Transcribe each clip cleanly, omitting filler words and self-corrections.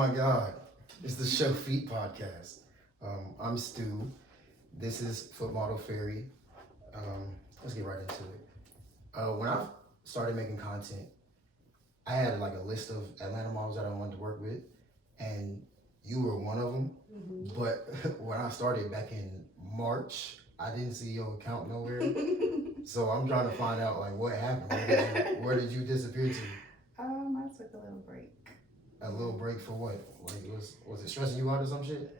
my God. It's the Show Feet podcast. I'm Stu. This is Foot Model Fairy. Let's get right into it. When I started making content, I had like a list of Atlanta models that I wanted to work with, and you were one of them. Mm-hmm. But when I started back in March, I didn't see your account nowhere. So I'm trying to find out like what happened. Where did you disappear to? I took a little break. A little break for what? Like was it stressing you out or some shit?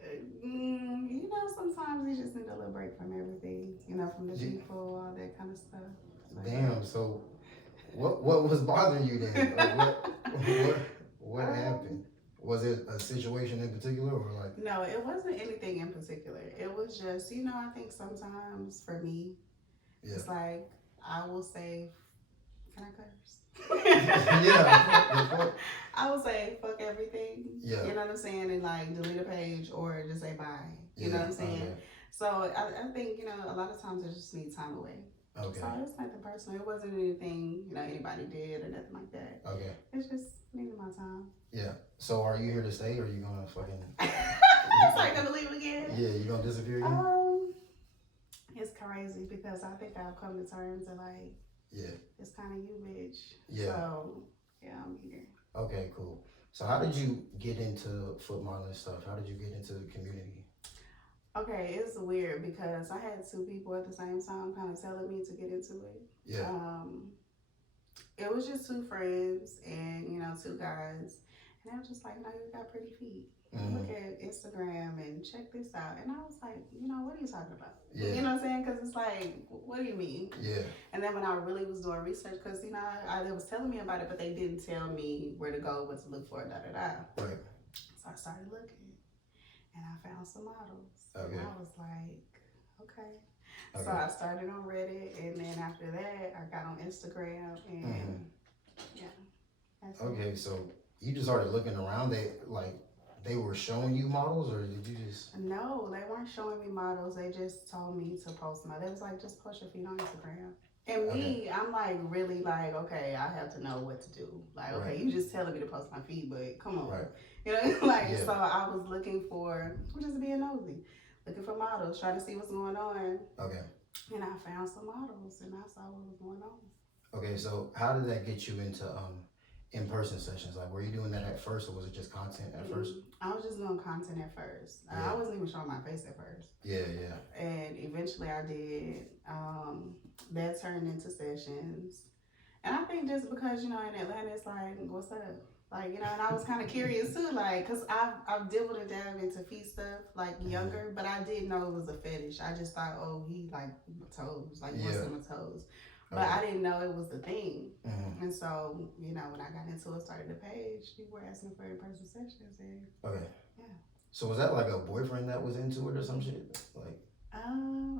Sometimes you just need a little break from everything. From the people, all that kind of stuff. Damn. So, what was bothering you then? Like, what happened? Was it a situation in particular or like? No, it wasn't anything in particular. It was just, I think sometimes for me, it's like I will say, can I curse? Yeah. I would say fuck everything. Yeah. You know what I'm saying? And like delete a page or just say bye. You know what I'm saying? Okay. So I think, a lot of times I just need time away. Okay. So it's nothing personal. It wasn't anything, anybody did or nothing like that. Okay. It's just needing my time. Yeah. So are you here to stay or are you gonna fucking It's like gonna leave again? Yeah, you gonna disappear again? It's crazy because I think I've come to terms that like it's kinda you, bitch. Yeah. So yeah, I'm here. Okay, cool. So how did you get into foot modeling stuff? How did you get into the community? Okay, it's weird because I had two people at the same time kind of telling me to get into it. Yeah. It was just two friends and, two guys. And they were just like, no, you got pretty feet. Mm-hmm. Look at Instagram and check this out. And I was like, what are you talking about? Yeah. You know what I'm saying? Because it's like, what do you mean? Yeah. And then when I really was doing research, because, they was telling me about it, but they didn't tell me where to go, what to look for, da-da-da. Right. So I started looking. And I found some models. Okay. And I was like, okay. So I started on Reddit, and then after that, I got on Instagram, and that's okay. So you just started looking around. They were showing you models, or did you just? No, they weren't showing me models. They just told me to post them. They was like, just post your feet on Instagram. And me, I'm like really like, okay, I have to know what to do. Like, okay, you just telling me to post my feet, but come on. Right. So I was looking for, just being nosy, looking for models, trying to see what's going on. Okay. And I found some models, and I saw what was going on. Okay, so how did that get you into in-person sessions? Like, were you doing that at first, or was it just content at first? I was just doing content at first. I wasn't even showing my face at first. Yeah. And eventually I did. That turned into sessions. And I think just because, in Atlanta, it's like, what's up? Like, and I was kind of curious too, like, because I've dabbled and dabbled into feet stuff, like, younger, but I didn't know it was a fetish. I just thought, oh, he, like, toes, like, what's on my toes. But I didn't know it was the thing. Mm-hmm. And so, when I got into it, started the page, people were asking for in-person sessions. And, yeah. So was that like a boyfriend that was into it or some shit? Like,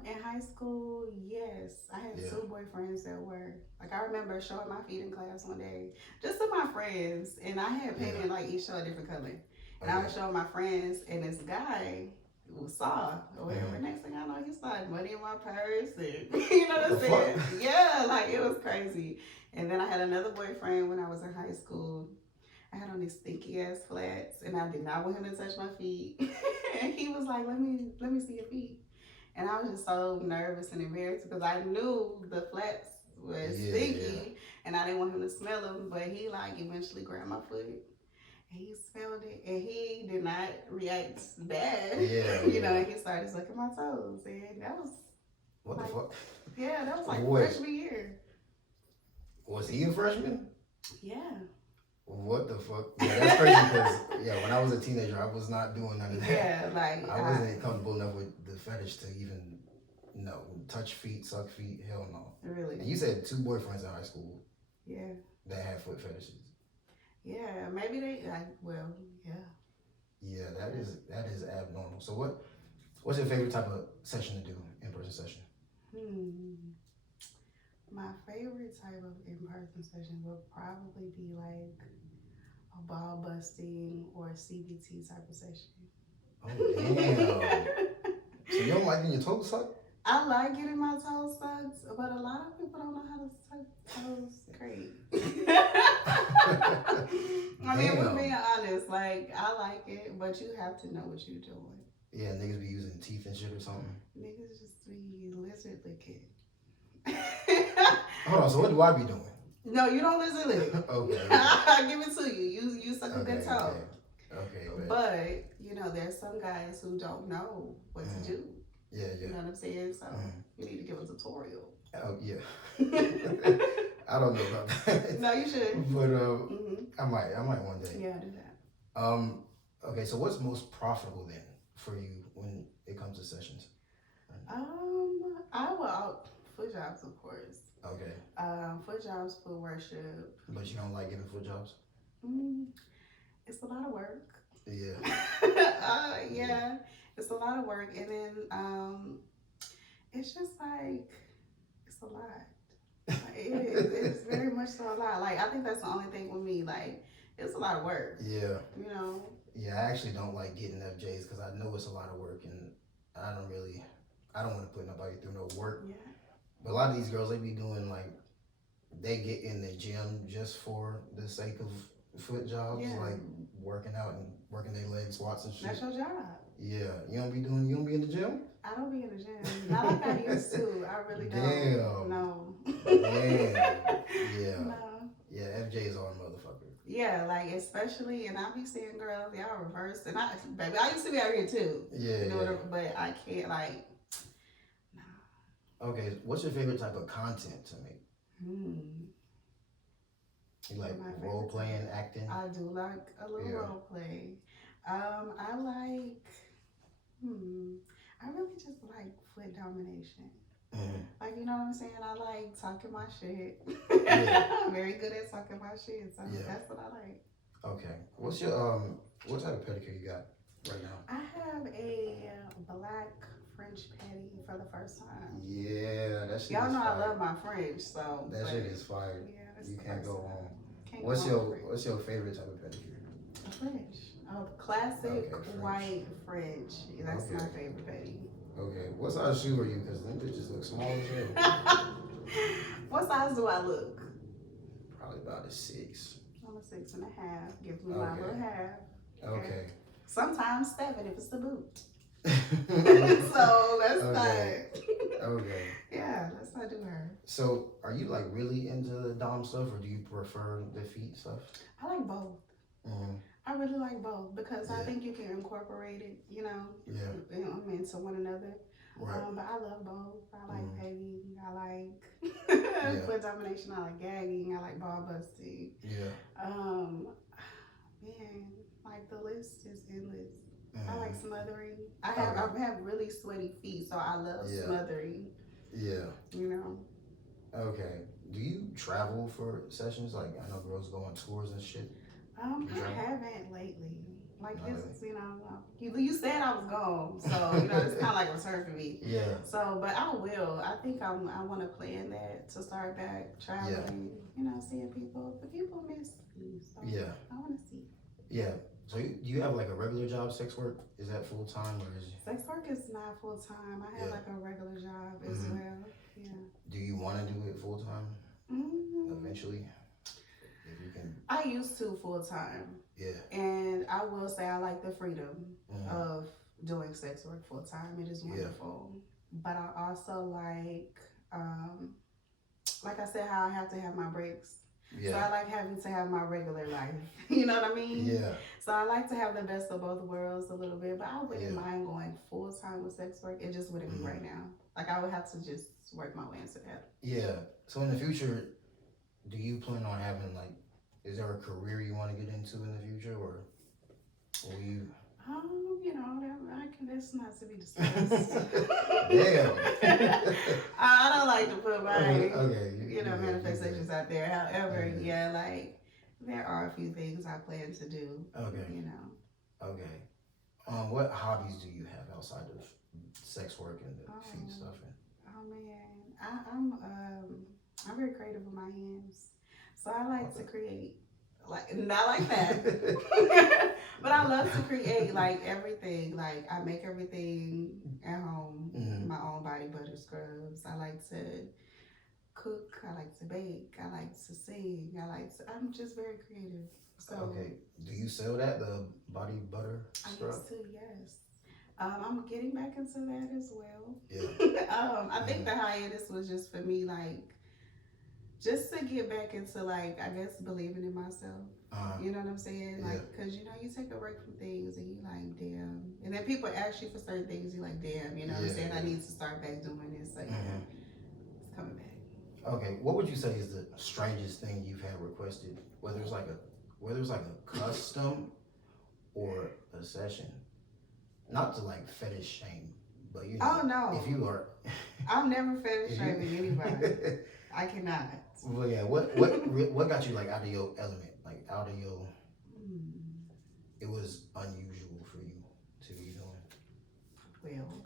in high school, yes. I had two boyfriends that were, like, I remember showing my feet in class one day, just to my friends, and I had painted like each show a different color. And I was showing my friends, and this guy saw or whatever. Next thing I know, he started money in my purse, and you know what I'm saying? Yeah, like, it was crazy. And then I had another boyfriend when I was in high school. I had on these stinky ass flats, and I did not want him to touch my feet. And he was like, let me see your feet. And I was just so nervous and embarrassed because I knew the flats was stinky, and I didn't want him to smell them. But he eventually grabbed my foot, and he smelled it, and he did not react bad. And he started sucking my toes, and that was what the fuck? Yeah, that was like freshman year. Was he a freshman? Yeah. What the fuck? Yeah, that's crazy because when I was a teenager, I was not doing none of that. Yeah, like I wasn't comfortable enough with the fetish to even touch feet, suck feet. Hell no. Really? And you said two boyfriends in high school. Yeah. That had foot fetishes. Yeah, maybe they yeah. Yeah, that is abnormal. So what's your favorite type of session to do, in-person session? My favorite type of in-person session would probably be like a ball busting or a CBT type of session. Oh, damn. So you don't like getting your toes sucked? I like getting my toes sucked, but a lot of people don't know how to suck toes great. I mean, we're being honest. Like, I like like it, but you have to know what you're doing. Yeah, niggas be using teeth and shit or something. Niggas just be lizard licking. Hold on, so what do I be doing? No, you don't lizard lick. Okay. I give it to you. You suck a good toe. Okay. But you know, there's some guys who don't know what to do. Yeah. You know what I'm saying? So you need to give a tutorial. Oh yeah. I don't know about that. No, you should. But I might one day. Yeah, do that. Okay, so what's most profitable then for you when it comes to sessions? Foot jobs, of course. Okay. Foot jobs, foot worship. But you don't like giving foot jobs? It's a lot of work. Yeah. Yeah, it's a lot of work, and then it's just like it's a lot. It's very much so a lot. Like I think that's the only thing with me. Like it's a lot of work. Yeah. You know. Yeah, I actually don't like getting FJs because I know it's a lot of work, and I don't want to put nobody through no work. Yeah. But a lot of these girls, they be doing like, they get in the gym just for the sake of foot jobs, like working out and working their leg squats and shit. That's your job. Yeah, you don't be in the gym? I don't be in the gym. Not like I used to. I really don't. Damn. No. Damn. Yeah. No. Yeah, FJ's are a motherfucker. Yeah, like especially, and I be seeing girls, y'all reverse, and baby, I used to be out here too. Yeah, you know but I can't like. Okay, what's your favorite type of content to make? You like role playing, acting? I do like a little role play. I like. I really just like foot domination. Like, you know what I'm saying? I like talking my shit. I'm very good at talking my shit, so that's what I like. Okay. What's your what type of pedicure you got right now? I have a black French petty for the first time. Yeah, that shit. Y'all know I love my French, so that shit is fire. Yeah, you can't go wrong. What's your favorite type of pedicure? French. Oh, classic white French. That's my favorite petty. Okay, what size shoe are you? Because them bitches look small as hell. What size do I look? Probably about a 6. I'm a 6.5. Gives me my little half. Okay. Sometimes 7 if it's the boot. So that's not. Okay. Yeah, let's not do her. So, are you like really into the dom stuff, or do you prefer the feet stuff? I like both. I really like both because I think you can incorporate it, you know, into one another. Right. But I love both. I like pegging. I like foot domination. I like gagging. I like ball busting. Yeah. Man, like the list is endless. I like smothering. I have really sweaty feet, so I love smothering. Yeah. You know. Okay. Do you travel for sessions? Like I know girls go on tours and shit. I haven't lately. Like this, you know, you said I was gone, so you know it's kind of like a return for me. Yeah. So, but I will. I think I want to plan that to start back traveling. You know, seeing people. The people miss me. So I want to see. Yeah. So do you have like a regular job, sex work? Is that full time or is it? Sex work is not full time. I have like a regular job as well. Yeah. Do you want to do it full time? Eventually. If you can. I used to full time. Yeah. And I will say I like the freedom of doing sex work full time. It is wonderful. But I also like I said, how I have to have my breaks. Yeah. So I like having to have my regular life. You know what I mean? Yeah. So I like to have the best of both worlds a little bit, but I wouldn't mind going full time with sex work. It just wouldn't be right now. Like I would have to just work my way into that. Yeah. So in the future, do you plan on having like, is there a career you want to get into in the future, or will you? You know, that's not to be discussed. Damn. I don't like to put my, manifestations out there. However, like there are a few things I plan to do. Okay. You know. Okay. What hobbies do you have outside of sex work and the feet stuff? Oh man, I'm very creative with my hands. So I like to create, like, not like that, but I love to create, like, everything. Like, I make everything at home, my own body butter scrubs. I like to cook. I like to bake. I like like to sing. I'm just very creative. So okay, do you sell that, the body butter I stuff? used to, yes. I'm getting back into that as well. Yeah. I think the hiatus was just for me, like, just to get back into, like, I guess believing in myself. You know what I'm saying? Like, because, you know, you take a break from things and you like, damn. And then people ask you for certain things, you like, damn, you know what I'm saying? I need to start back doing this. So, yeah, it's coming back. Okay, what would you say is the strangest thing you've had requested? Whether it's like a custom or a session? Not to like fetish shame, but you know, oh no, if you are, I'm never fetish shaming anybody. I cannot. Well, yeah. What got you like out of your element, like out of your? It was unusual for you to be doing. Well,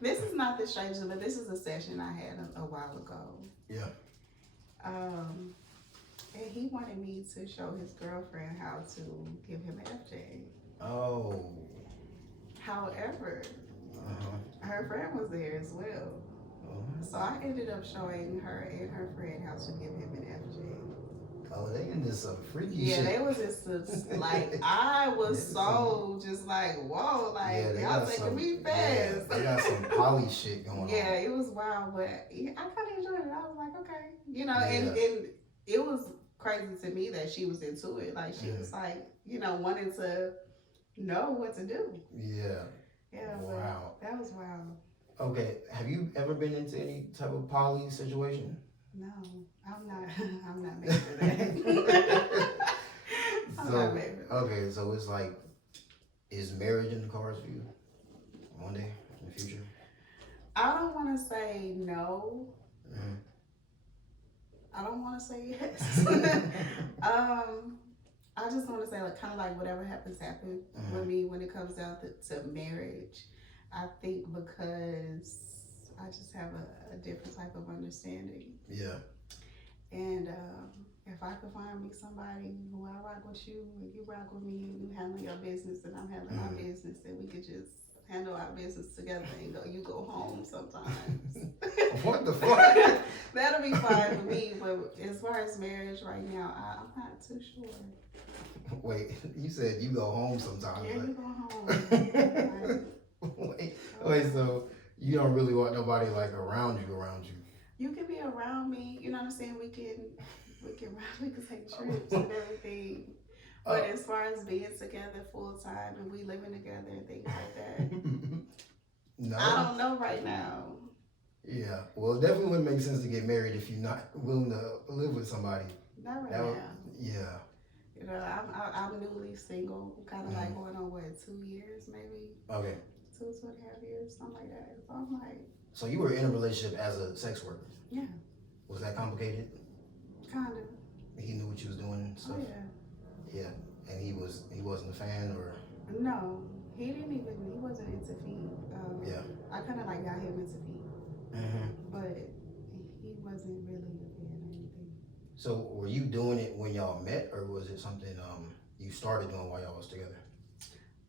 this is not the strangest, but this is a session I had a while ago. Yeah. And he wanted me to show his girlfriend how to give him an FJ. Oh. However, her friend was there as well. So I ended up showing her and her friend how to give him an FJ. Oh, they into some freaky shit. shit. Yeah, they was just like, I was so just like, whoa, like, y'all taking me fast. Yeah, they got some poly shit going on. Yeah, it was wild, but I kind of enjoyed it. I was like, okay. You know, and it was crazy to me that she was into it. Like, she was like, you know, wanting to know what to do. Yeah. Yeah, wow. That was wild. Okay, have you ever been into any type of poly situation? No, I'm not made for that. I'm not made for that. Okay, so it's like, is marriage in the cards for you one day in the future? I don't want to say no. I don't want to say yes. I just want to say, like, kind of like whatever happens with me when it comes down to marriage. I think because I just have a different type of understanding. Yeah. And if I could find me somebody who I rock with you, and you rock with me, and you handle your business, and I'm handling my business, and we could just handle our business together and you go home sometimes. What the fuck? That'll be fine for me, but as far as marriage right now, I'm not too sure. Wait, you said you go home sometimes. Yeah, you go home. Wait, so you don't really want nobody like around you? You can be around me, you know what I'm saying? We can take trips and everything. But as far as being together full time and we living together and things like that, no, I don't know right now. Yeah, well, it definitely wouldn't make sense to get married if you're not willing to live with somebody. Not right now. Yeah. You know, I'm newly single, kind of like going on 2 years maybe. Okay. 2.5 years, something like that. So I'm like. So you were in a relationship as a sex worker. Yeah. Was that complicated? Kind of. He knew what you was doing and stuff. Oh yeah. Yeah, and he wasn't a fan, or? No, he wasn't into feet. I kind of like got him into feet, but he wasn't really a fan or anything. So were you doing it when y'all met, or was it something you started doing while y'all was together?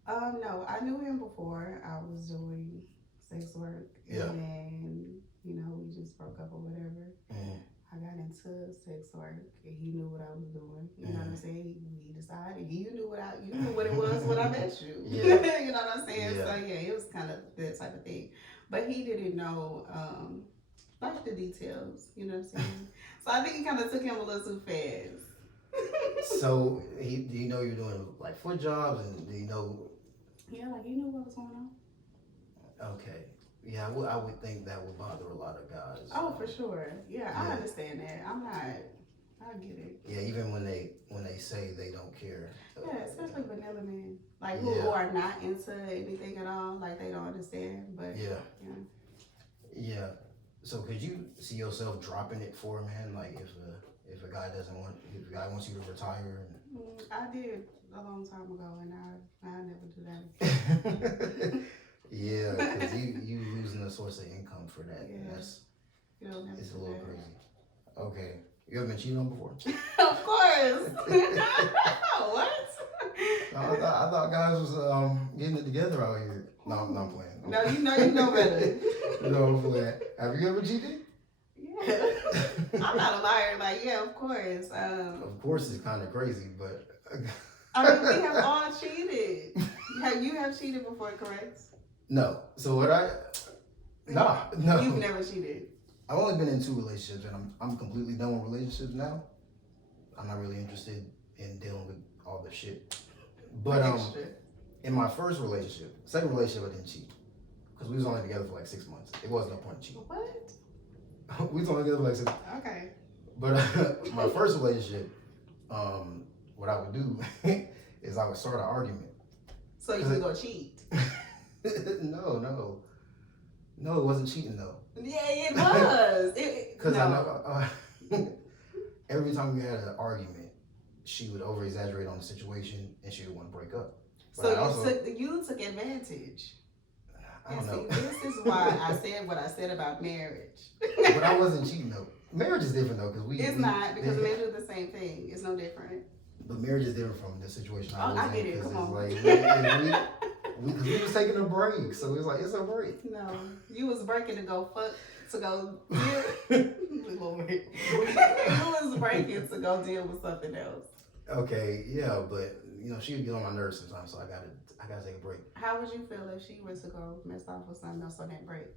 No, I knew him before I was doing sex work, and then we just broke up or whatever. I got into sex work, and he knew what I was doing. You know what I'm saying? We decided. You knew what it was when I met you. Yeah. You know what I'm saying? Yeah. So yeah, it was kind of that type of thing. But he didn't know like the details. You know what I'm saying? So I think it kind of took him a little too fast. So do you know you're doing like foot jobs, and do you know? Yeah, like he knew what was going on. Okay. Yeah, I would think that would bother a lot of guys. Oh, for sure. Yeah, I understand that. I get it. Yeah, even when they say they don't care. Yeah, especially vanilla men, like who are not into anything at all, like they don't understand. But yeah. So could you see yourself dropping it for a man, like if a guy wants you to retire? I did a long time ago, and I never do that. Yeah, because you losing a source of income for that. Yeah. It's a little crazy. Okay. You ever been cheated on before? Of course. What? I thought guys was getting it together out here. No, I'm not playing. No, you know better. No, I'm playing. Have you ever cheated? Yeah. I'm not a liar. Like, yeah, of course. Of course, it's kind of crazy, but. I mean, we have all cheated. You have cheated before, correct? No. So what No. You've never cheated. I've only been in 2 relationships, and I'm completely done with relationships now. I'm not really interested in dealing with all this shit. But in my first relationship, second relationship, I didn't cheat because we was only together for like 6 months. It wasn't no point in cheating. What? We was only together for like 6 months. Okay. But my first relationship, what I would do is I would start an argument. So you would go cheat? No, it wasn't cheating though. Yeah, it was. Because I know every time we had an argument, she would over exaggerate on the situation and she would want to break up. But so you took advantage. I don't know. See, this is why I said what I said about marriage. But I wasn't cheating though. Marriage is different though because It's not because men do the same thing. It's no different. But marriage is different from the situation I was in. I get it. Come on. Like, because we was taking a break, so it's like it's a break. No, you was breaking to go fuck to go. You was breaking to go deal with something else. Okay, yeah, but she would get on my nerves sometimes, so I gotta take a break. How would you feel if she was to go mess off with something else on that break?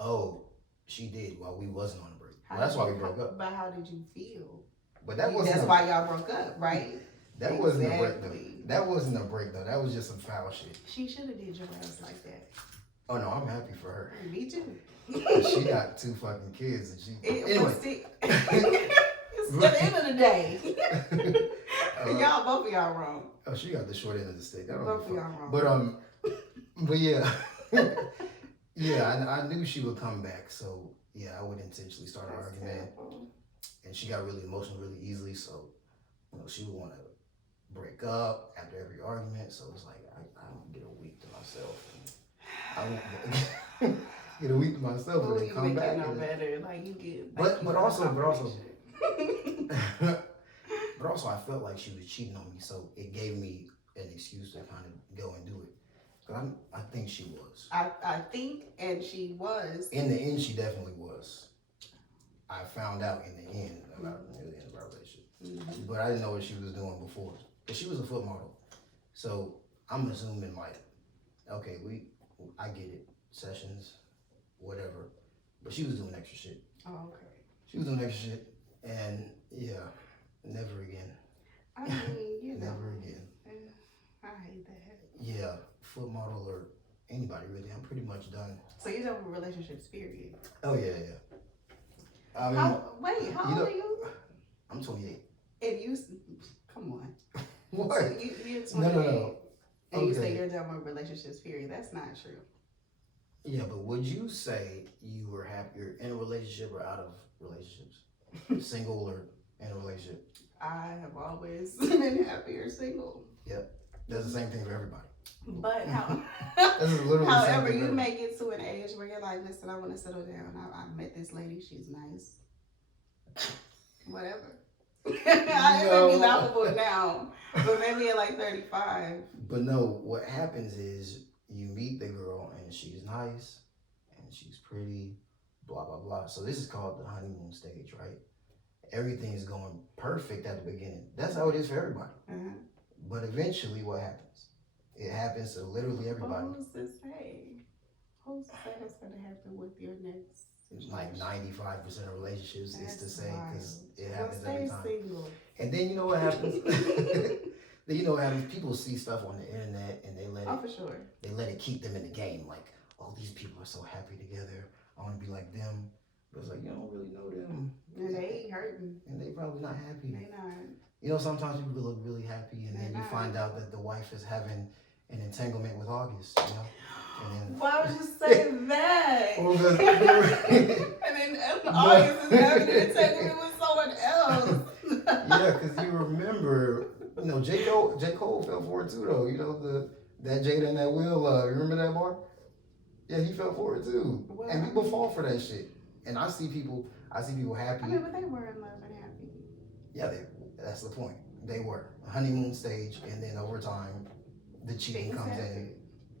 Oh, she did while we wasn't on the break. Well, that's why we broke up. But how did you feel? But that wasn't. That's why y'all broke up, right? That wasn't a break though. That wasn't a break though. That was just some foul shit. She should have did your ass like that. Oh no, I'm happy for her. Me too. She got 2 fucking kids and she. Anyway. At the end of the day, both of y'all wrong. Oh, she got the short end of the stick. Both of y'all wrong. But yeah, yeah, I knew she would come back, so yeah, I would intentionally start an argument. Terrible. And she got really emotional really easily, so she would want to break up after every argument. So it's like I don't get a week to myself. I won't get a week to myself and then come back. Better, like you get. But also, I felt like she was cheating on me, so it gave me an excuse to kind of go and do it. But I think she was. I think, and she was. In the end, she definitely was. I found out in the end about the end of our relationship, but I didn't know what she was doing before. But she was a foot model, so I'm assuming like, okay, I get it, sessions, whatever. But she was doing extra shit. Oh, okay. She was doing extra shit, and yeah, never again. I mean, never again. I hate that. Yeah, foot model or anybody really. I'm pretty much done. So you're done with relationships, period. Oh yeah. I mean, how old are you? I'm 28. And you, come on. What? So you're 28. No. And you say you're done with relationships, period. That's not true. Yeah, but would you say you were happier in a relationship or out of relationships? Single or in a relationship? I have always been happier single. Yep. That's the same thing for everybody. But however, you may get to an age where you're like, listen, I want to settle down. I met this lady. She's nice. Whatever. It may be laughable now, but maybe at like 35. But no, what happens is you meet the girl and she's nice and she's pretty, blah, blah, blah. So this is called the honeymoon stage, right? Everything is going perfect at the beginning. That's how it is for everybody. Uh-huh. But eventually what happens? It happens to literally everybody. Well, who's to say? Who's to say that's going to happen with your next? Like 95% of relationships is to say because it happens stay every time. Single. And then you know what happens? Then you know what happens? People see stuff on the internet and they let it. Oh, for sure. They let it keep them in the game. Like, oh, these people are so happy together. I want to be like them. But it's like you don't really know them. And they ain't hurting. And they probably not happy. They not. You know, sometimes people look really happy, and then you find out that the wife is having an entanglement with August. You know. And then, why would you say that? And then August is having an entanglement with someone else. Yeah, because you remember, J. Cole fell for it too, though. You know, that Jada and that Will, remember that bar? Yeah, he fell for it too. Well, and people fall for that shit. And I see people happy. I mean, but they were in love and happy. Yeah, that's the point. They were. A honeymoon stage, and then over time, the cheating comes in.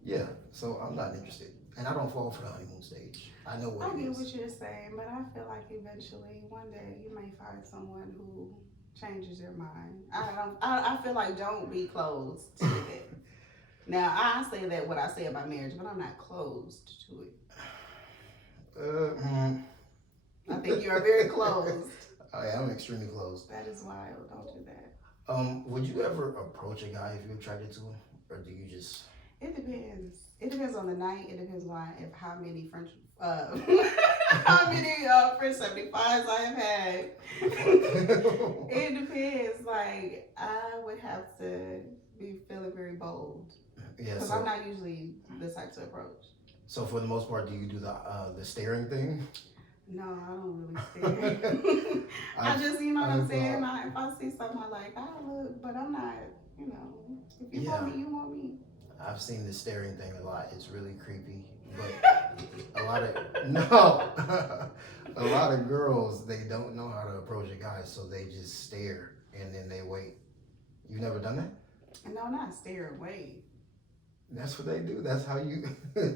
Yeah, so I'm not interested, and I don't fall for the honeymoon stage. I know what I it get is. what you're saying, but I feel like eventually one day you may find someone who changes your mind. I don't. I feel like don't be closed to it. Now I say that what I say about marriage, but I'm not closed to it. Uh, I think you are very closed. I'm extremely close. That is wild. Don't do that. Would you ever approach a guy if you're attracted to him, or do you just? It depends. It depends on the night. It depends on if how many French how many French 75s I have had. It depends. Like I would have to be feeling very bold Yeah, because so I'm not usually the type to approach. so for the most part, do you do the staring thing? No, I don't really stare. I just, you know what I'm saying? If I see something I like, I look, but I'm not, you know, if you want me, you want me. I've seen the staring thing a lot. It's really creepy, but a lot of no, a lot of girls they don't know how to approach a guy, so they just stare and then they wait. You never done that? No, not stare away. That's what they do. That's how you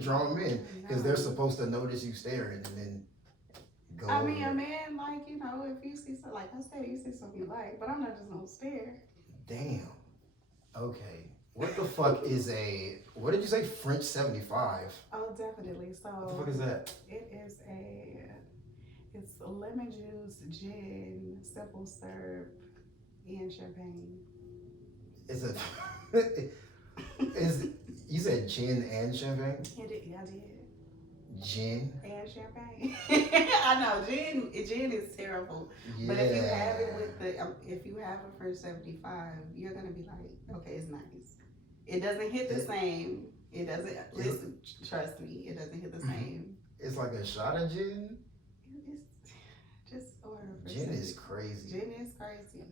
draw them in, because they're supposed to notice you staring and then go. I mean, a man, like, you know, if you see something, like I said, you see something you like, but I'm not just gonna stare. Damn. Okay. What the fuck is what did you say, French 75? Oh, definitely. So What the fuck is that? it's lemon juice, gin, simple syrup, and champagne. It's a, you said gin and champagne? I did. Gin? And champagne. I know, gin is terrible. Yeah. But if you have it with if you have a French 75, you're gonna be like, okay, it's nice. It doesn't hit the same. It doesn't. Listen, trust me, it doesn't hit the same. It's like a shot of gin. It's just order. Gin is crazy. Gin is crazy.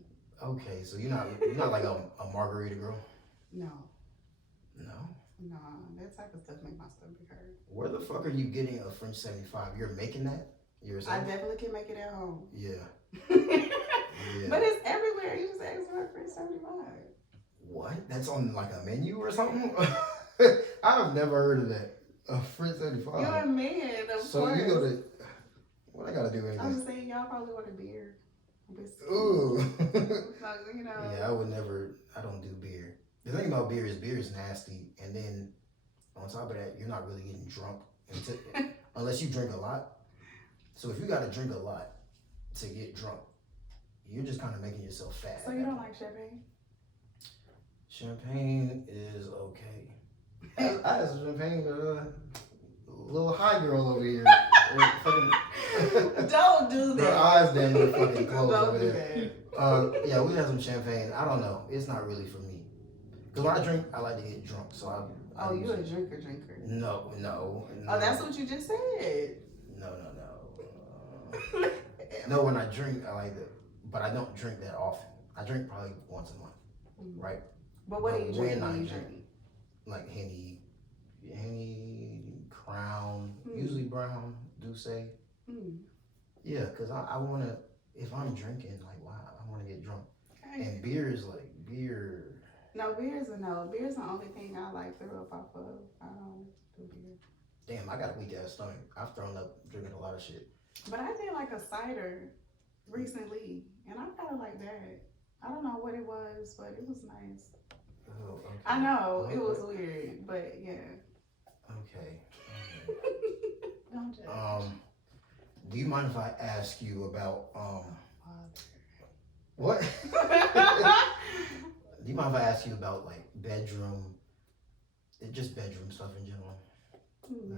Okay, so you're not like a margarita girl. No. No. That type of stuff make my stomach hurt. Where the fuck are you getting a French 75? You're making that yourself? I definitely can make it at home. Yeah. But it's everywhere. You just ask for a French 75. What? That's on like a menu or something? I've never heard of that. A French 75. You're a man, of course. So you go to. What I gotta do anyway? I was saying y'all probably want a beer. Ooh. So, you know. Yeah, I would never. I don't do beer. The thing about beer is nasty, and then on top of that, you're not really getting drunk unless you drink a lot. So if you got to drink a lot to get drunk, you're just kind of making yourself fat. So you don't like champagne? Champagne is okay. I had some champagne, but a little high girl over here. Don't do that. Her eyes damn near fucking closed Don't over do there. that. Yeah, we had some champagne. I don't know. It's not really for me. Because when I drink, I like to get drunk. So Oh, you're a drinker. No. Oh, that's what you just said. No. No, when I drink, I like to, but I don't drink that often. I drink probably once a month, right? But what do you drink when you drink? drink? Like Henny, Crown, usually Brown, Douce. Yeah, because I want to, if I'm drinking, like, wow, I want to get drunk. Okay. And beer is like, beer. No, beer's a no. Beer's the only thing I like throw up off of. I don't do beer. Damn, I got a weak ass stomach. I've thrown up drinking a lot of shit. But I did like a cider recently, and I kind of like that. I don't know what it was, but it was nice. Oh, okay. I know, it was weird, but yeah. Okay. Don't judge. Do you mind if I ask you about what? Do you mind if I ask you about like bedroom, just bedroom stuff in general?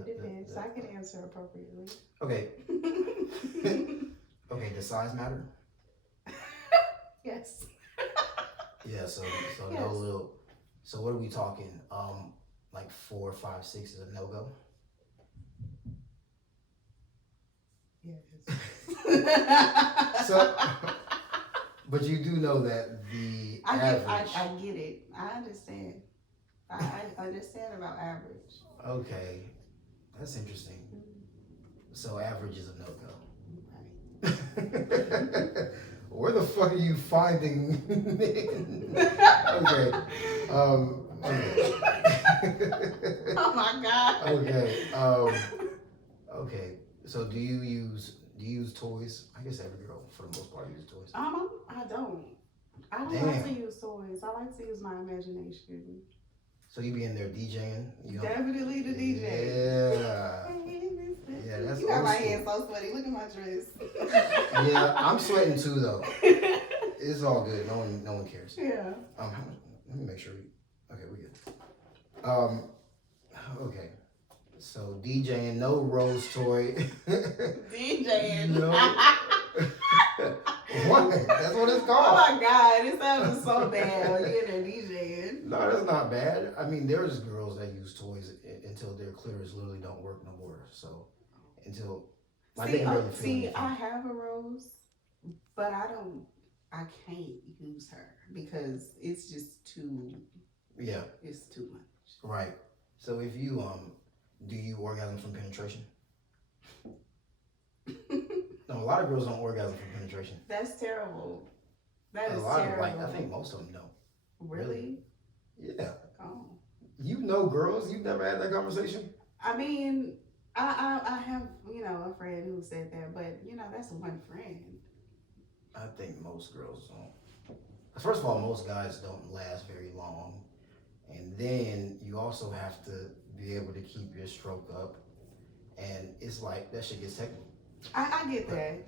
It depends. I can answer appropriately. Okay. Okay, does size matter? Yes. Yeah, so yes. No little. So what are we talking? Like 4, 5, 6 is a no-go? Yes. So, but you do know that the average. I get it. I understand. I understand about average. Okay, that's interesting. So average is a no-go. Right. Where the fuck are you finding? Okay. Okay. Oh my god. Okay. Okay. So do you use toys? I guess every girl for the most part uses toys. I don't. I don't like to use toys. I like to use my imagination. So you be in there DJing? Definitely the DJ. Yeah. Yeah, that's you got my school. hands so sweaty. Look at my dress. Yeah, I'm sweating too though. It's all good. No one cares. Yeah. Let me make sure. Okay, we good. Okay. So DJing, no rose toy. DJing. No. What? That's what it's Oh called. my god, it sounds so bad when you're in there DJing. No, that's not bad. I mean, there's girls that use toys until their clitoris literally don't work no more. So until I have a rose, but I can't use her because it's just too. Yeah. It's too much. Right. So if you do you orgasm from penetration? No, a lot of girls don't orgasm from penetration. That's terrible. That is terrible. terrible. I think most of them don't. Really? Yeah. Oh. You know girls, you've never had that conversation? I mean, I have, a friend who said that, but that's one friend. I think most girls don't. First of all, most guys don't last very long. And then you also have to be able to keep your stroke up. And it's like, that shit gets technical. I get that.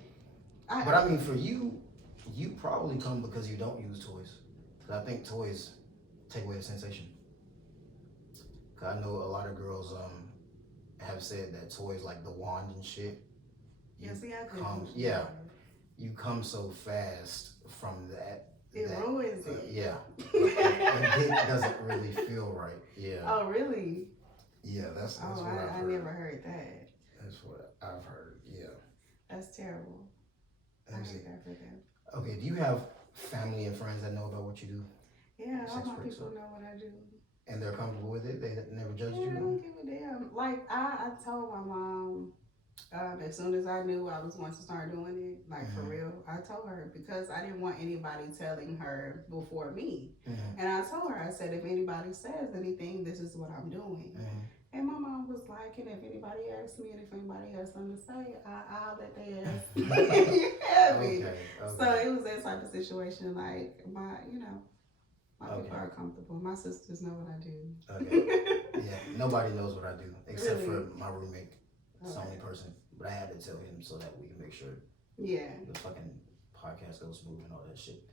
But I mean, for you probably come because you don't use toys. Because I think toys take away the sensation. Because I know a lot of girls have said that toys like the wand and shit. You come so fast from that. It ruins it. Yeah. And it doesn't really feel right. Yeah. Oh, really? Yeah, that's what I've I heard. never heard that. That's what I've heard. Yeah. That's terrible. I heard that for them. Okay, do you have family and friends that know about what you do? Yeah, all my people know what I do. And they're comfortable with it? They never judged you? I don't give a damn. Like, I told my mom, as soon as I knew I was going to start doing it, like for real, I told her because I didn't want anybody telling her before me. And I told her, I said, if anybody says anything, this is what I'm doing. And my mom was like, and if anybody asks me and if anybody has something to say, I'll let they ask. You have me. Okay. So it was that type of situation. Like, my people are comfortable. My sisters know what I do. Okay. Yeah, nobody knows what I do except for my roommate. It's the only person. But I had to tell him so that we can make sure the fucking podcast goes smooth and all that shit.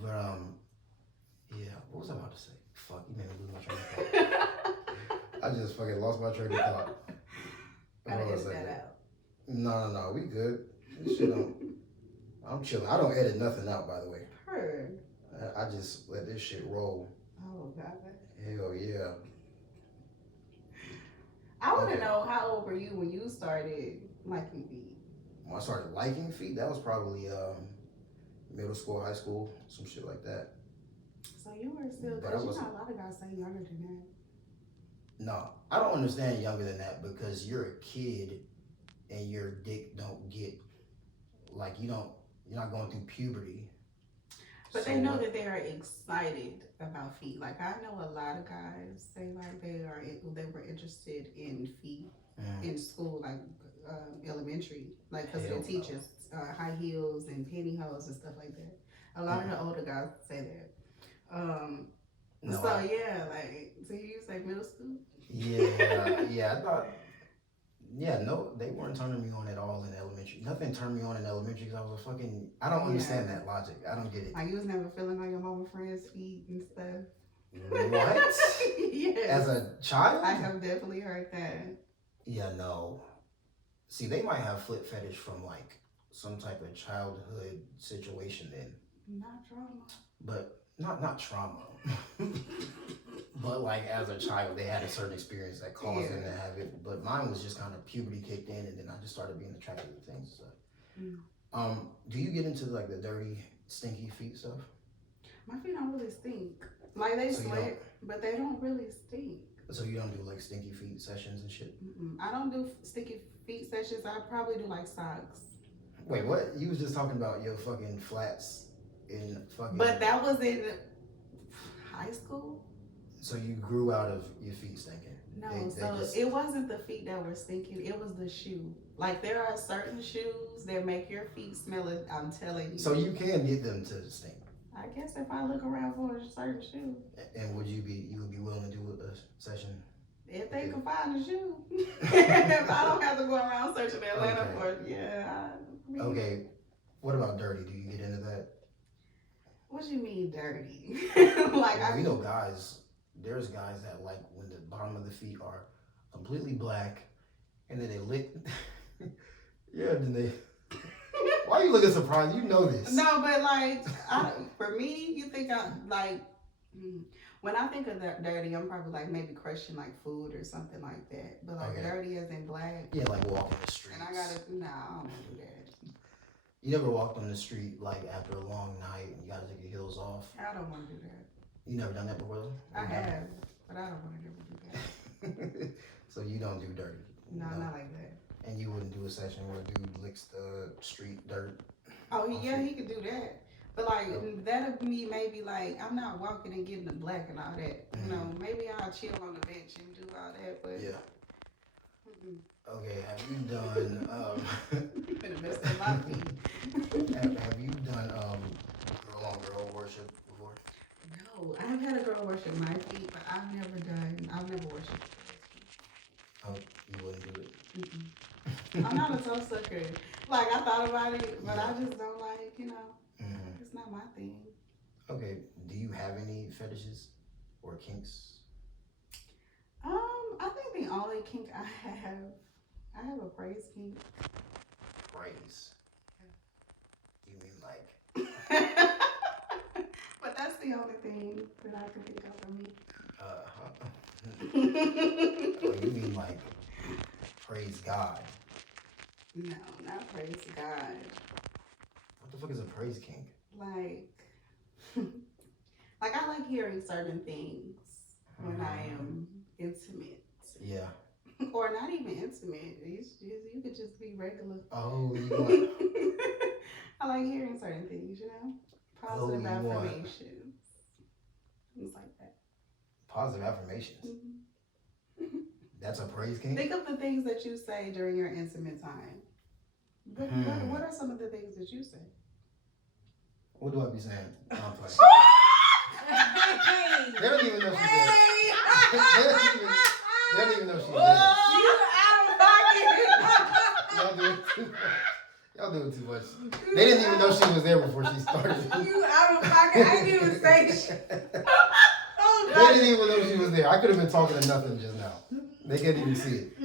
But yeah, what was I about to say? Fuck, you made me lose my train of thought. I just fucking lost my train of thought. Gotta edit that out. No, we good. This shit I'm chilling. I don't edit nothing out, by the way. Heard. I just let this shit roll. Oh God. Hell yeah. I want to know, how old were you when you started liking feet? When I started liking feet, that was probably middle school, high school, some shit like that. So you were still, because a lot of guys say younger than that. No, I don't understand younger than that because you're a kid and your dick don't get, like, you're not going through puberty. But they know that they are excited about feet. Like, I know a lot of guys say like they were interested in feet in school, like elementary, like because they teach us high heels and pantyhose and stuff like that. A lot of the older guys say that. So you use like middle school? Yeah, I thought. Yeah, no, they weren't turning me on at all in elementary. Nothing turned me on in elementary because I was I don't understand that logic. I don't get it. Like, you was never feeling like your mama friend's feet and stuff? What? Yes. As a child? I have definitely heard that. Yeah, no. See, they might have foot fetish from like some type of childhood situation then. Not trauma. But, not trauma. But like as a child, they had a certain experience that caused them to have it. But mine was just kind of puberty kicked in, and then I just started being attracted to things. So. Do you get into like the dirty, stinky feet stuff? My feet don't really stink. Like they sweat, but they don't really stink. So you don't do like stinky feet sessions and shit? I don't do stinky feet sessions. I probably do like socks. Wait, what? You was just talking about your fucking flats in fucking. But that was in high school. So you grew out of your feet stinking? No, it wasn't the feet that were stinking. It was the shoe. Like there are certain shoes that make your feet smell it. I'm telling you. So you can get them to stink. I guess if I look around for a certain shoe. And would you be willing to do a session? If they can find a shoe. If I don't have to go around searching Atlanta for it, yeah. Okay. What about dirty? Do you get into that? What do you mean dirty? We know guys. There's guys that like when the bottom of the feet are completely black, and then they lick. Yeah, then they. Why are you looking surprised? You know this. No, but like, for me, you think when I think of that dirty, I'm probably like maybe crushing like food or something like that. But like dirty as in black. Yeah, like walking the streets. And I don't want to do that. You never walked on the street like after a long night and you gotta take your heels off? I don't want to do that. You never done that before though? I have, but I don't want to ever do that. So you don't do dirty? No, not like that. And you wouldn't do a session where a dude licks the street dirt? Oh, yeah, he could do that. But like, that'd be maybe like, I'm not walking and getting the black and all that. You know, maybe I'll chill on the bench and do all that, but. Yeah. Okay, have you done, have you done, girl on girl worship before? No, I have had a girl worship my feet, but I've never worshipped. Oh, you wouldn't do it? Mm-mm. I'm not a toe sucker. Like, I thought about it, but I just don't like, it's not my thing. Okay, do you have any fetishes or kinks? I think the only kink I have a praise kink. Praise? Yeah. You mean like? But that's the only thing that I can think of for me. Oh, you mean like praise God? No, not praise God. What the fuck is a praise kink? Like I like hearing certain things when I am intimate. Yeah. Or not even intimate. You could just be regular. Oh, you want... I like hearing certain things, Positive affirmations. Things like that. Positive affirmations? Mm-hmm. That's a praise kink? Think of the things that you say during your intimate time. What are some of the things that you say? What do I be saying? They don't even know she's there. They don't even know she's there. You out of Y'all pocket. doing too much. They didn't even know she was there before she started. You out of pocket. I didn't even say shit. Oh, they didn't even know she was there. I could have been talking to nothing just now. They couldn't even see it.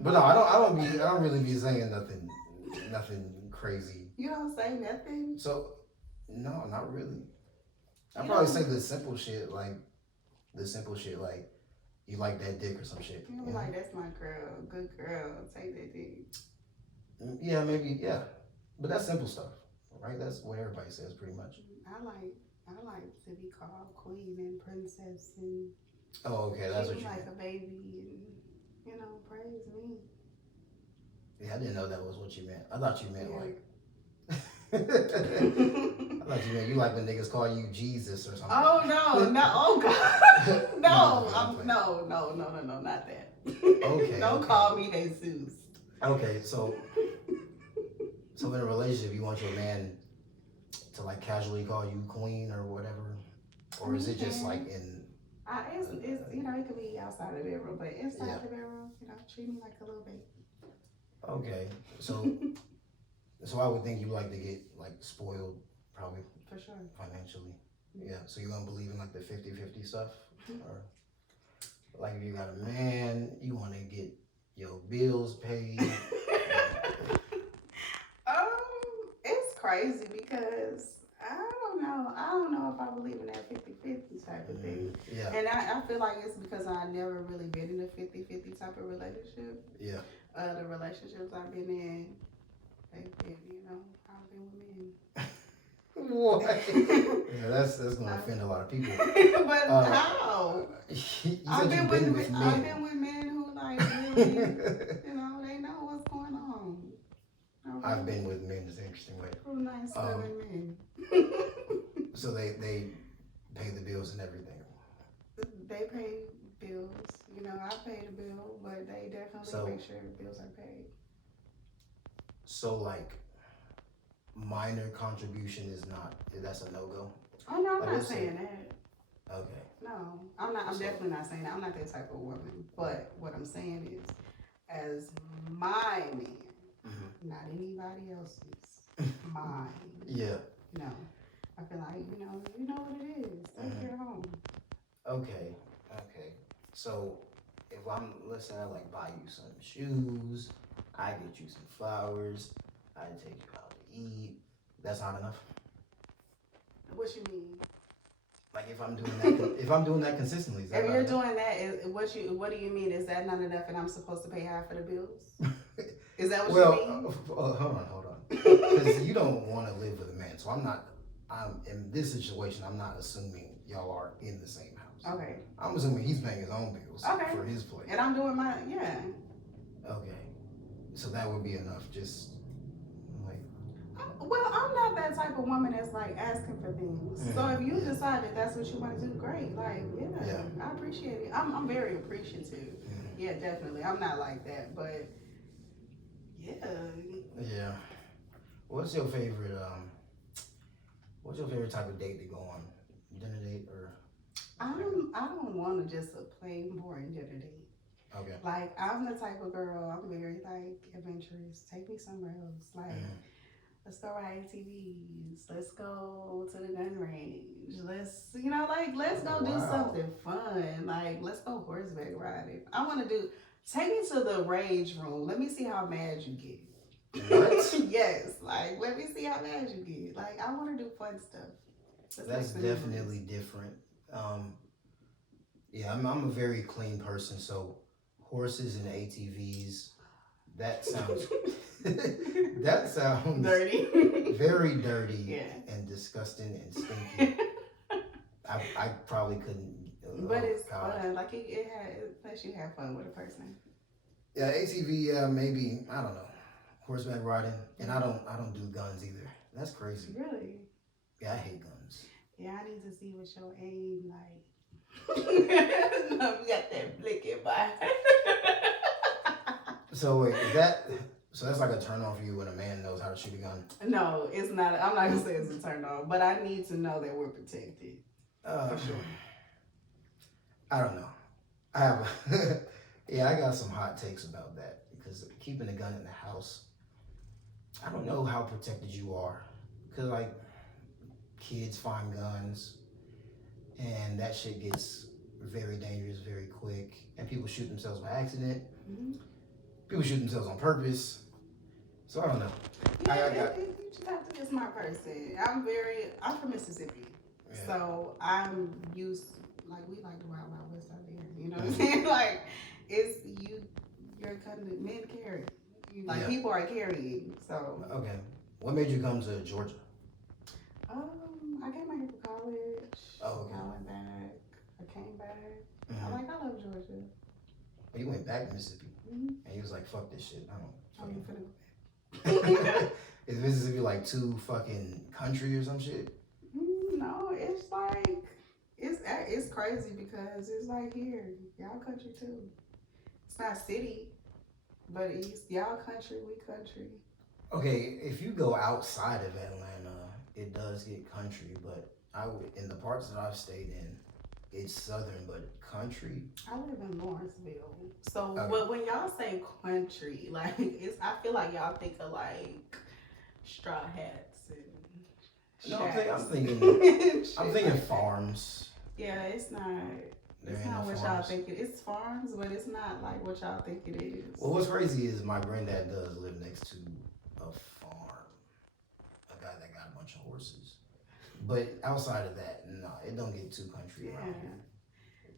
But no, I don't really be saying nothing crazy. You don't say nothing? So no, not really. I probably say the simple shit like you like that dick or some shit. You'll be like, that's my girl, good girl, take that dick. Yeah, maybe, yeah. But that's simple stuff, right? That's what everybody says pretty much. I like to be called queen and princess and okay, that's what you like a baby and praise me. Yeah, I didn't know that was what you meant. I thought you meant like I thought you meant you like when niggas call you Jesus or something. Oh no, oh God. No, not that. Okay. Don't call me Jesus. Okay, so in a relationship you want your man to like casually call you queen or whatever? Or is it just like in it's it could be outside of the bedroom, but inside the bedroom, treat me like a little baby. Okay. So I would think you like to get like spoiled probably. For sure. Financially. Yeah. So you don't believe in like the 50-50 stuff? Or like if you got a man, you wanna get your bills paid. It's crazy because I don't know if I believe in that 50-50 type of thing. Yeah. And I feel like it's because I've never really been in a 50-50 type of relationship. Yeah. The relationships I've been in, they've been, I've been with men. What? Yeah, that's gonna offend a lot of people. But how? I've been with men. I've been with men who like really, they know what's going on. Okay. I've been with men. It's an interesting way. Who nice loving men. So they pay the bills and everything. They pay bills. You know, I pay the bill, but they definitely make sure the bills are paid. So like, minor contribution is not, that's a no-go? Oh no, I'm not saying that. Okay. No, I'm not. I'm definitely not saying that. I'm not that type of woman. But what I'm saying is, as my man, not anybody else's, mine. Yeah. No, I feel like you know what it is. Take care home. Okay. So if let's say I like buy you some shoes, I get you some flowers, I take you out to eat. That's not enough. What you mean? Like if I'm doing that consistently. If you're doing that, what do you mean? Is that not enough, and I'm supposed to pay half of the bills? Is that what you mean? Hold on. Because you don't want to live with a man, so I'm in this situation. I'm not assuming y'all are in the same house. Okay. I'm assuming he's paying his own bills for his place. And I'm doing my Okay. So that would be enough. Just like. Well, I'm not that type of woman that's like asking for things. So if you decide that that's what you want to do, great. Like, I appreciate it. I'm very appreciative. Yeah, definitely. I'm not like that, but yeah. What's your favorite type of date to go on? Dinner date or? I don't want to just a plain boring dinner date. Okay. Like I'm the type of girl. I'm very like adventurous. Take me somewhere else. Like. Let's go ride ATVs. Let's go to the gun range. Let's go do something fun. Like, let's go horseback riding. I want to take me to the rage room. Let me see how mad you get. What? Yes. Like, let me see how mad you get. Like, I want to do fun stuff. That's definitely different. Yeah, I'm a very clean person, so horses and ATVs, that sounds dirty. Very dirty and disgusting and stinky. I probably couldn't. But it's fun. Like plus you have fun with a person. Yeah, ATV. Maybe I don't know. Horseback riding, and I don't do guns either. That's crazy. Really? Yeah, I hate guns. Yeah, I need to see what your aim like. You got that blinking by. So wait, so that's like a turn on for you when a man knows how to shoot a gun? No, it's not. I'm not gonna say it's a turn on, but I need to know that we're protected. For sure. I don't know. I have, I got some hot takes about that because keeping a gun in the house, I don't know how protected you are, because like kids find guns, and that shit gets very dangerous very quick, and people shoot themselves by accident. People shoot themselves on purpose. So I don't know. Yeah, you just have to be a smart person. I'm from Mississippi. Yeah. So I'm used, like we like the Wild Wild West out there. You know what I'm saying? Like you're cutting it, men carry. People are carrying. So. Okay. What made you come to Georgia? I came out here for college. Oh, okay. I went back. I came back. I love Georgia. Well, you went back to Mississippi. And he was like, fuck this shit. I don't fucking. Is Mississippi like too fucking country or some shit? No, it's like it's crazy because it's like here, y'all country too. It's not city, but it's y'all country, we country. Okay, if you go outside of Atlanta, it does get country, but in the parts that I've stayed in, it's southern but country. I live in Lawrenceville, so but when y'all say country, like I feel like y'all think of like straw hats and. No, I'm thinking farms. Yeah, it's not. It's not what y'all think it is. It's farms, but it's not like what y'all think it is. Well, what's crazy is my granddad does live next to a farm, a guy that got a bunch of horses. But outside of that, no, it don't get too country around here.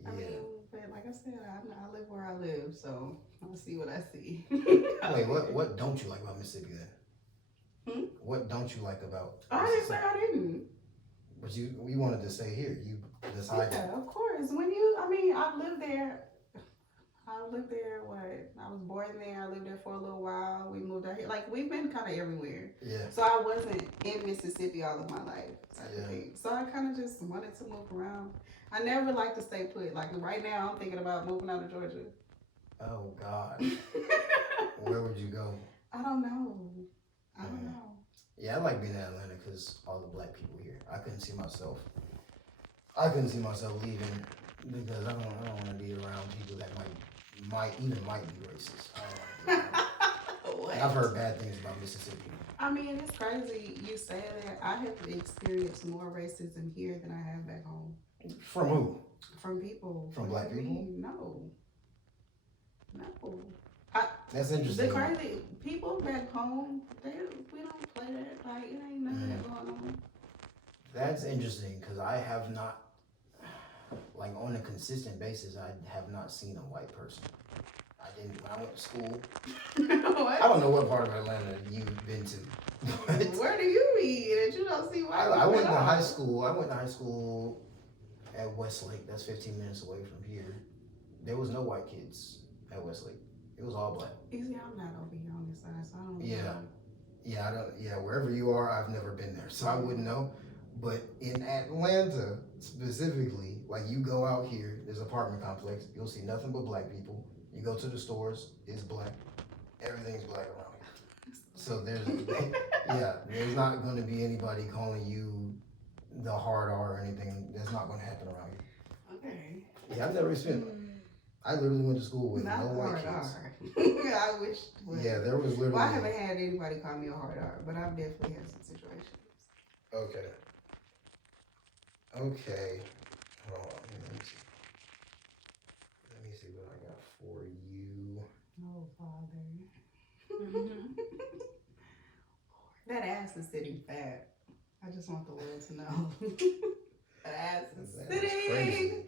I mean, but like I said, I live where I live, so I'll see what I see. Wait, what don't you like about Mississippi then? What don't you like about Mississippi? I didn't say I didn't. But you wanted to stay here. You decided. Yeah, of course. I've lived there. I lived there, I was born there. I lived there for a little while. We moved out here. Like, we've been kind of everywhere. Yeah. So I wasn't in Mississippi all of my life. Yeah. So I kind of just wanted to move around. I never liked to stay put. Like, right now, I'm thinking about moving out of Georgia. Oh, God. Where would you go? I don't know. I don't know. Yeah, I like being in Atlanta because all the black people here. I couldn't see myself leaving because I don't want to be around people that might be racist. I don't want to be around. I've heard bad things about Mississippi. I mean, it's crazy you say that. I have experienced more racism here than I have back home. From who? From people. From black people? No. That's interesting. The crazy people back home, we don't play that. Like, it ain't none of that going on. That's interesting because I have not, like, on a consistent basis, I have not seen a white person. I didn't when I went to school. What? I don't know what part of Atlanta you've been to. Where do you be that you don't see white people? I went to high school at Westlake. That's 15 minutes away from here. There was no white kids at Westlake. It was all black. You see, I'm not over here on this side, so I don't know. Yeah, wherever you are, I've never been there, so I wouldn't know. But in Atlanta, specifically, like you go out here, there's an apartment complex, you'll see nothing but black people. You go to the stores, it's black. Everything's black around here. So there's not going to be anybody calling you the hard R or anything. That's not going to happen around here. Okay. Yeah, I've never experienced. I literally went to school with not no white kids. I wish. Yeah, there was literally. Well, I haven't had anybody call me a hard R, but I've definitely had some situations. Okay. Hold on. Let me see what I got for you. Oh, Father. That ass is sitting fat. I just want the world to know. That ass is sitting.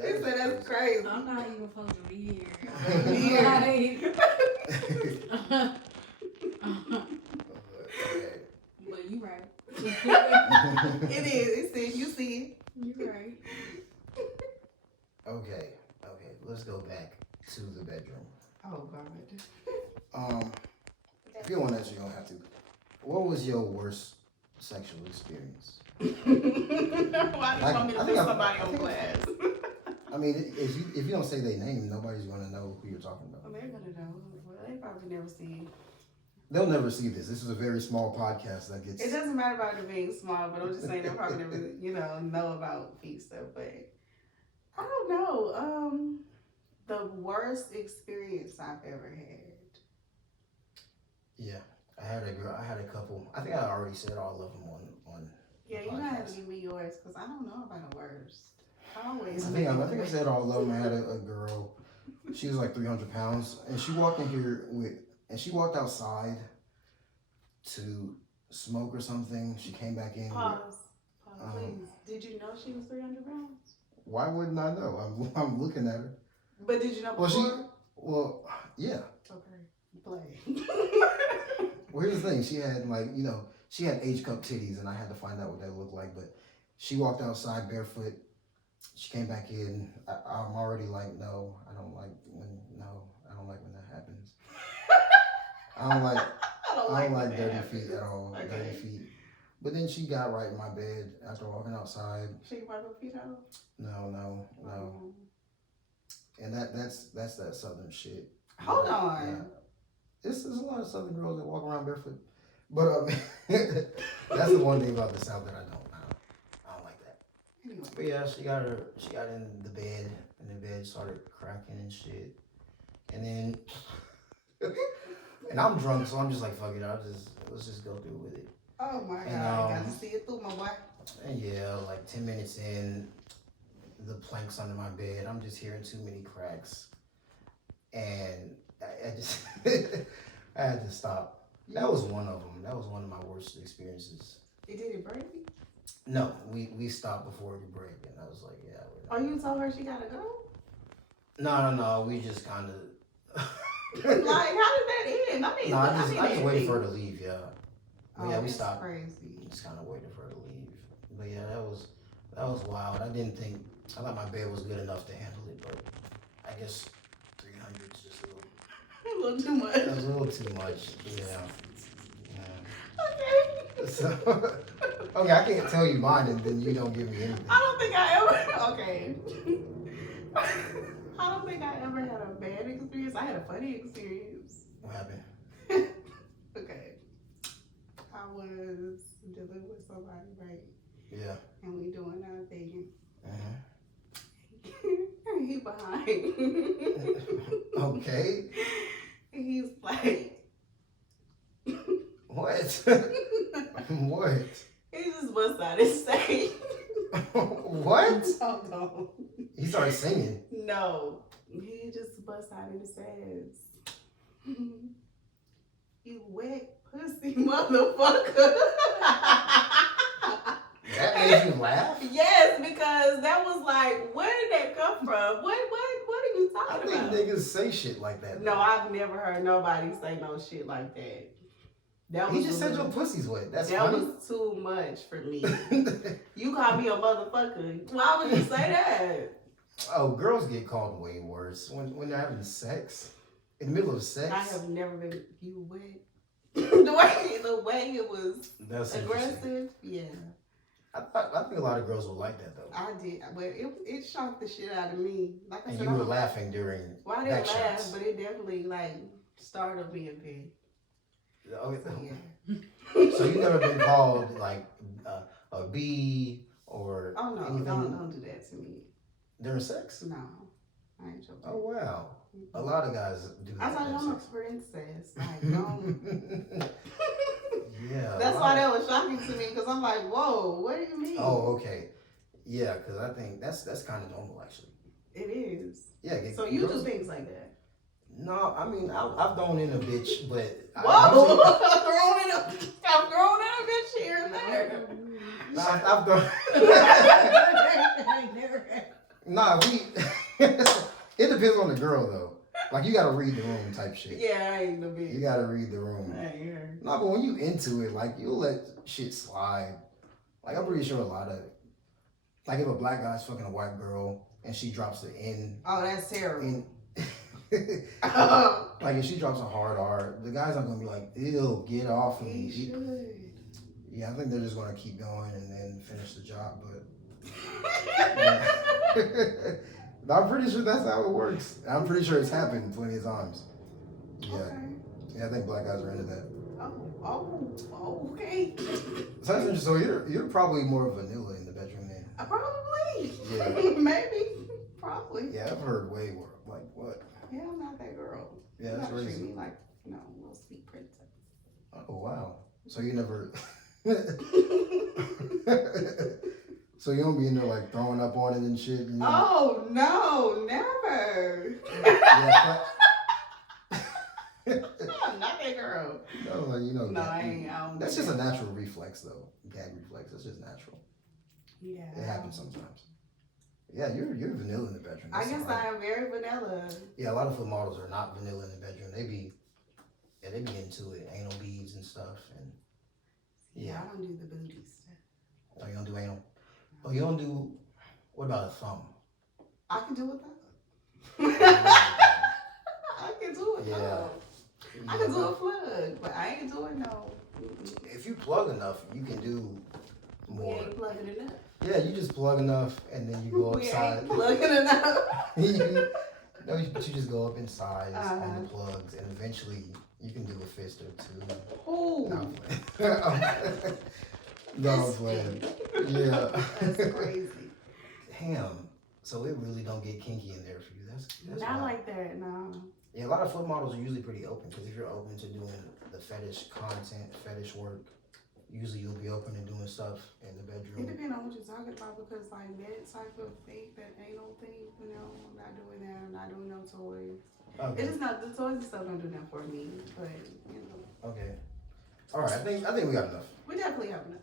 They said that's crazy. I'm not even supposed to be here. But you right. It is. It's you see it. You right. Okay. Let's go back to the bedroom. Oh God. If you don't want to answer, you don't have to. What was your worst sexual experience? Why do you want me to put somebody on blast? I mean, if you don't say their name, nobody's gonna know who you're talking about. Well, they're gonna know. Well, they probably never see. They'll never see this. This is a very small podcast that gets. It doesn't matter about it being small, but I'm just saying they'll probably never, know about feet stuff. But I don't know. The worst experience I've ever had. Yeah, I had a couple. I think I already said all of them on. Yeah, you gotta have to give me yours because I don't know about the worst. I think I said all of them. I had a girl. She was like 300 pounds, and she walked in here she walked outside to smoke or something. She came back in. Pause, please. Did you know she was 300 pounds? Why wouldn't I know? I'm looking at her. But did you know before? Yeah. Okay, play. Well, here's the thing. She had she had H cup titties, and I had to find out what that looked like. But she walked outside barefoot. She came back in. I'm already like, no, I don't like when that happens. I don't like dirty feet at all. Okay. Dirty feet. But then she got right in my bed after walking outside. She wipe her feet out? No. And that's that southern shit. Hold on. Yeah. There's a lot of southern girls that walk around barefoot. But that's the one thing about the South that I don't like that. Anyway. But yeah, she got in the bed, and the bed started cracking and shit. And then and I'm drunk, so I'm just like, fuck it, let's just go through with it. Oh my God, got to see it through, my boy. And yeah, like 10 minutes in, the planks under my bed, I'm just hearing too many cracks. And I just, I had to stop. That was one of them. That was one of my worst experiences. Did it break? No, we stopped before it break, and I was like, yeah. Oh, you told her she gotta go? No, we just kind of. Like, how did that end? I just waited for her to leave, yeah. But yeah, we stopped. Crazy. Just kind of waited for her to leave. But yeah, that was wild. I didn't think I thought my bed was good enough to handle it, but I guess 300 is just A little too much. a little too much. Yeah. Okay. So, okay, I can't tell you mine and then you don't give me anything. I don't think I ever. Okay. I don't think I ever had a bad experience. I had a funny experience. What happened? Okay. I was dealing with somebody, right? Yeah. And we doing our thing. Uh-huh. He behind. Okay. He's like. What? What? He just bust out his stage. What? Oh, no. He started singing. No. He just bust out and says, "You wet pussy motherfucker." That made you laugh? Yes, because that was like, where did that come from? What are you I talking think about? niggas say shit like that. No, I've never heard nobody say no shit like that. That He was just said your pussy's wet. That's that funny. was too much for me. You call me a motherfucker. Why would you say that? Oh, girls get called way worse when they're having sex. In the middle of sex. I have never been you wet. the way it was That's aggressive. Yeah, I think a lot of girls will like that though. I did. But it shocked the shit out of me. Like I And said, you were laughing during well, I didn't back laugh, shots. but it definitely like started being big. Okay. So, yeah. So you never been called like a bee or Oh no, anything don't do that to me. during sex? No, I ain't joking. Oh wow. A lot of guys do that. I thought during I'm a sex. princess. Like, don't. Yeah. That's why that was shocking to me because I'm like, whoa, what do you mean? Oh, okay. Yeah, because I think that's kind of normal actually. It is. Yeah. So you girls- do things like that? No, I mean I've thrown in a bitch, but Whoa! I've thrown in a bitch here and there. I've thrown. Nah, it depends on the girl though. Like you gotta read the room type shit. Yeah, I ain't the bitch. You gotta read the room. I ain't here. Nah, but when you into it, like you'll let shit slide. Like I'm pretty sure a lot of, like if a black guy's fucking a white girl and she drops the N. Oh, that's terrible. In, like if she drops a hard R, the guy's not gonna be like, ew, get off of me. He should. Yeah, I think they're just gonna keep going and then finish the job, but. I'm pretty sure that's how it works. I'm pretty sure it's happened plenty of times. Yeah. Okay. Yeah, I think black guys are into that. Oh, okay. So that's interesting. So you're probably more vanilla in the bedroom then. Probably. Yeah. Maybe. Probably. Yeah, I've heard way more. Like what? Yeah, I'm not that girl. Yeah, You that's gotta treat crazy. me like, little sweet princess. Oh wow. So you never. So you don't be in there like throwing up on it and shit. You know? Oh no, never. Yeah, I'm not that girl. no, like, you know. No, I ain't. I don't That's do just a that. natural reflex though. Gag reflex. That's just natural. Yeah. It happens sometimes. Yeah, you're vanilla in the bedroom. I That's guess all right. I am very vanilla. Yeah, a lot of foot models are not vanilla in the bedroom. They be into it, anal beads and stuff, and Yeah, I don't do the booty stuff. oh, you don't do anal. Oh, you don't do. What about a thumb? I can do it though. Yeah, I can do it though. I can do a plug, but I ain't doing no. If you plug enough, you can do We more. ain't plugging enough. Yeah, you just plug enough, and then you go We upside. ain't plugging enough. No, but you just go up in size on Uh-huh. the plugs, and eventually you can do a fist or two. Ooh. No, I'm playing. No, I'm playing. Yeah. That's crazy. Damn. So it really don't get kinky in there for you. That's Not wild. like that, no. Yeah, a lot of foot models are usually pretty open because if you're open to doing the fetish content, fetish work, usually you'll be open to doing stuff in the It bedroom. depends on what you're talking about because like that type of thing, that anal thing, I'm not doing that. I'm not doing no toys. Okay. It's just not the toys and stuff don't do that for me. But Okay. All right. I think we got enough. we definitely have enough.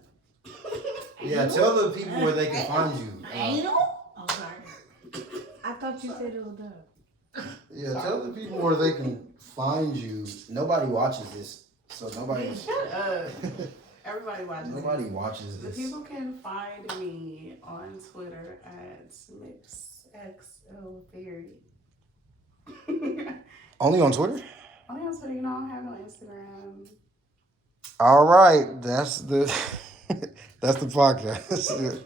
Yeah. Tell the people where they can find you. Anal? Oh, sorry. I thought you said it was done. Yeah. Tell the people where they can find you. Nobody watches this, so nobody. Shut up. Everybody watches. Nobody watches The this. people can find me on Twitter at MixXOTheory. Only on Twitter? Only on Twitter, you know, I don't have no Instagram. All right, that's the that's the podcast.